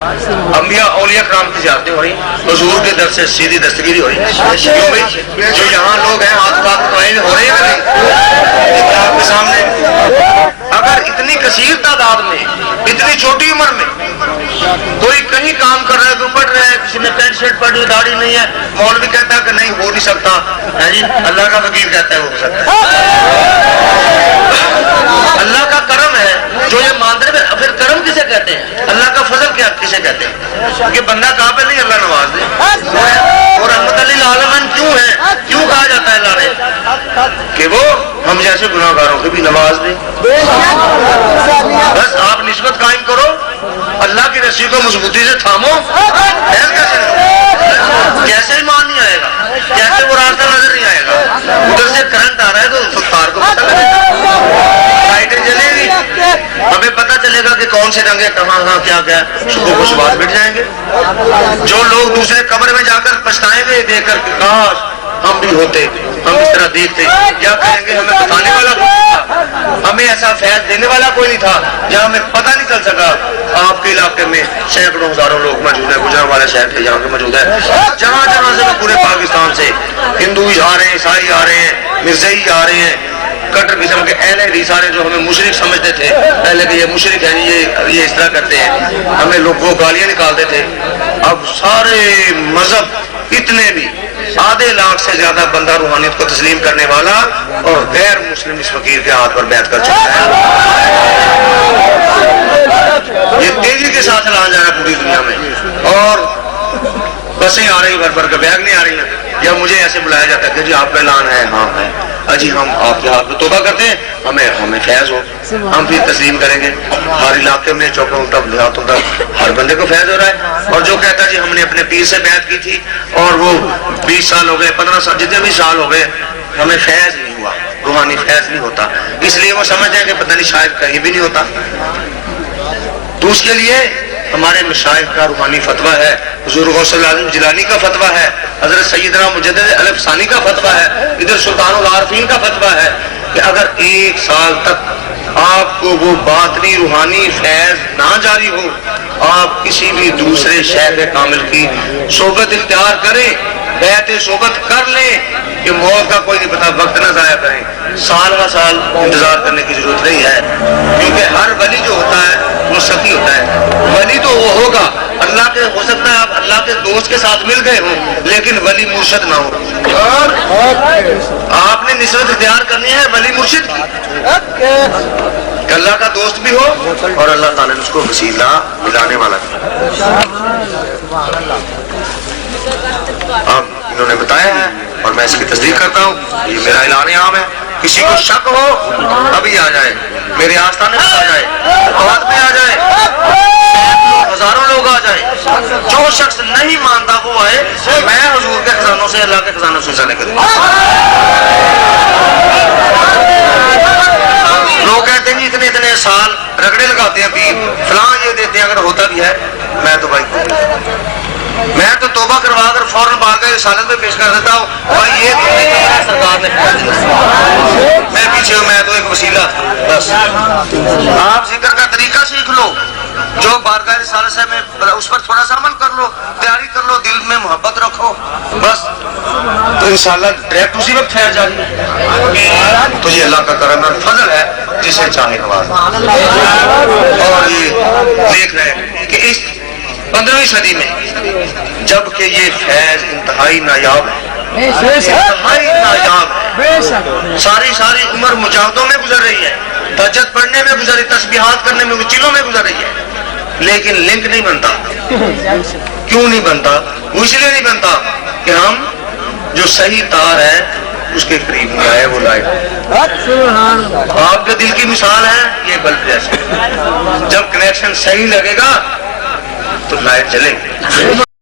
انبیاء اولیاء کرام کی زیارتیں ہو رہی ہیں، حضور کے در سے سیدھی دستگیری ہو رہی ہے۔ کیوں بھائی جو یہاں لوگ ہیں ہاتھ بات ہو رہے ہیں نہیں آپ کے سامنے؟ اگر اتنی کثیر تعداد میں اتنی چھوٹی عمر میں کوئی کہیں کام کر رہا ہے، کوئی پڑھ رہا ہے، کسی نے پینٹ شرٹ پڑھ لی، داڑھی نہیں ہے، مولوی کہتا ہے کہ نہیں ہو نہیں سکتا ہے جی، اللہ کا فقیر کہتا ہے ہو سکتا ہے۔ اللہ کا کرم ہے جو یہ ماندر میں، پھر کرم کسے کہتے ہیں؟ اللہ کا فضل کیا کسے کہتے ہیں؟ کہ بندہ قابل نہیں اللہ نواز دے، اور رحمت للعالمین کیوں ہے؟ کیوں کہا جاتا ہے اللہ نے؟ کہ وہ ہم جیسے گناہگاروں کے بھی نواز دے۔ بس آپ نسبت قائم کرو، اللہ کی رسی کو مضبوطی سے تھامو، کیسے ایمان نہیں آئے گا، کیسے وہ راستہ نظر نہیں آئے گا؟ ادھر سے کرنٹ آ رہا ہے تو فقار کو پتہ لگے گا، لائٹیں جلے گی، ہمیں پتہ چلے گا کہ کون سے رنگ ہے، کہاں کہاں کیا کیا ہے، صبح کو صبح مٹ جائیں گے۔ جو لوگ دوسرے قبر میں جا کر پچھتائیں گے دیکھ کر کہ کاش ہم بھی ہوتے، ہم اس طرح دیکھتے، کیا کہیں گے ہمیں بتانے والا کوئی نہیں تھا، ہمیں ایسا فیض دینے والا کوئی نہیں تھا، یا ہمیں پتہ نہیں چل سکا۔ آپ کے علاقے میں سینکڑوں ہزاروں لوگ موجود ہیں، گجرانوالہ شہر کے یہاں کے موجود ہیں، جہاں جہاں سے پورے پاکستان سے ہندو آ رہے ہیں، عیسائی آ رہے ہیں، مرزائی آ رہے ہیں، کٹر قسم کے اہل حدیث آ رہے ہیں جو ہمیں مشرک سمجھتے تھے پہلے کہ یہ مشرک ہیں، یہ اس طرح کرتے ہیں، ہمیں لوگ وہ گالیاں نکالتے تھے۔ اب سارے مذہب اتنے بھی آدھے لاکھ سے زیادہ بندہ روحانیت کو تسلیم کرنے والا اور غیر مسلم اس فقیر کے ہاتھ پر بیعت کر چکا ہے۔ یہ تیزی کے ساتھ چلایا جا رہا ہے پوری دنیا میں، اور بسیں آ رہی بھر بھر کے، بیگ نہیں آ رہی ہیں، یا مجھے ایسے بلایا جاتا ہے کہ جی آپ کا اعلان ہے، ہاں ہے اجی، ہم آپ کے ہاتھ میں توبہ کرتے ہیں، ہمیں فیض ہو، ہم پھر تسلیم کریں گے۔ ہر علاقے میں چوکوں تک دیہاتوں تک ہر بندے کو فیض ہو رہا ہے، اور جو کہتا ہے جی ہم نے اپنے پیر سے بیعت کی تھی اور وہ 20 سال ہو گئے، 15 سال، جتنے بھی سال ہو گئے، ہمیں فیض نہیں ہوا، روحانی فیض نہیں ہوتا، اس لیے وہ سمجھتے ہیں کہ پتہ نہیں شاید کہیں بھی نہیں ہوتا۔ تو اس کے لیے ہمارے مشائخ کا روحانی فتویٰ ہے، حضور غوث العظم جیلانی کا فتویٰ ہے، حضرت سیدنا مجدد الف ثانی کا فتویٰ ہے، ادھر سلطان العارفین کا فتویٰ ہے کہ اگر 1 سال تک آپ کو وہ باطنی روحانی فیض نہ جاری ہو، آپ کسی بھی دوسرے شیخ کامل کی صحبت اختیار کریں، بیعت صحبت کر لیں، کہ موت کا کوئی نہیں پتا، وقت نہ ضائع کریں، سال کا سال انتظار کرنے کی ضرورت نہیں ہے، کیونکہ ہر ولی جو ہوتا ہے وہ سخی ہوتا ہے۔ ولی تو وہ ہوگا اللہ کے، ہو سکتا ہے آپ اللہ کے دوست کے ساتھ مل گئے ہوں لیکن ولی مرشد نہ ہو، آپ نے نسبت اختیار کرنی ہے ولی مرشد کی، کہ اللہ کا دوست بھی ہو اور اللہ تعالیٰ نے اس کو وسیلہ ملانے والا بھی۔ اب انہوں نے بتایا ہے اور میں اس کی تصدیق کرتا ہوں، یہ میرا اعلان عام ہے، کسی کو شک ہو ابھی آ جائے، میرے آستانے میں آ جائے، بات میں آ جائے، ہزاروں لوگ آ جائیں، جو شخص نہیں مانتا وہ آئے، میں حضور کے خزانوں سے، اللہ کے خزانوں سے لے کر لوگ کہتے ہیں اتنے اتنے سال رگڑے لگاتے ہیں پیر فلاں یہ دیتے ہیں، اگر ہوتا بھی ہے میں تو بھائی میں تو توبہ کروا کر فوراً بارگاہ رسالت میں پیش کر دیتا ہوں، بھائی یہ تو نہیں کرنا سرکار نے، میں پیچھے ہوں، میں تو ایک وسیلہ تھا بس۔ آپ ذکر کا طریقہ سیکھ لو، جو بارگاہ رسالت سے میں اس پر تھوڑا سا عمل کر لو، تیاری کر لو، دل میں محبت رکھو، بس تو انشاءاللہ ڈائریکٹ اسی وقت پھیل جائے گی۔ تو یہ اللہ کا کرم اور فضل ہے، جسے چاہے نواز۔ اور یہ دیکھ رہے ہیں کہ اس 15ویں صدی میں جب کہ یہ فیض انتہائی نایاب ہے، انتہائی نایاب ہے، ساری عمر مجاہدوں میں گزر رہی ہے، تہجد پڑھنے میں گزر رہی، تسبیحات کرنے میں، چلوں میں گزر رہی ہے، لیکن لنک نہیں بنتا۔ کیوں نہیں بنتا؟ وہ اس لیے نہیں بنتا کہ ہم جو صحیح تار ہے اس کے قریب نہیں آئے، وہ لائٹ آپ کے دل کی مثال ہے یہ بلب جیسے، جب کنیکشن صحیح لگے گا تو لائٹ جلے گی۔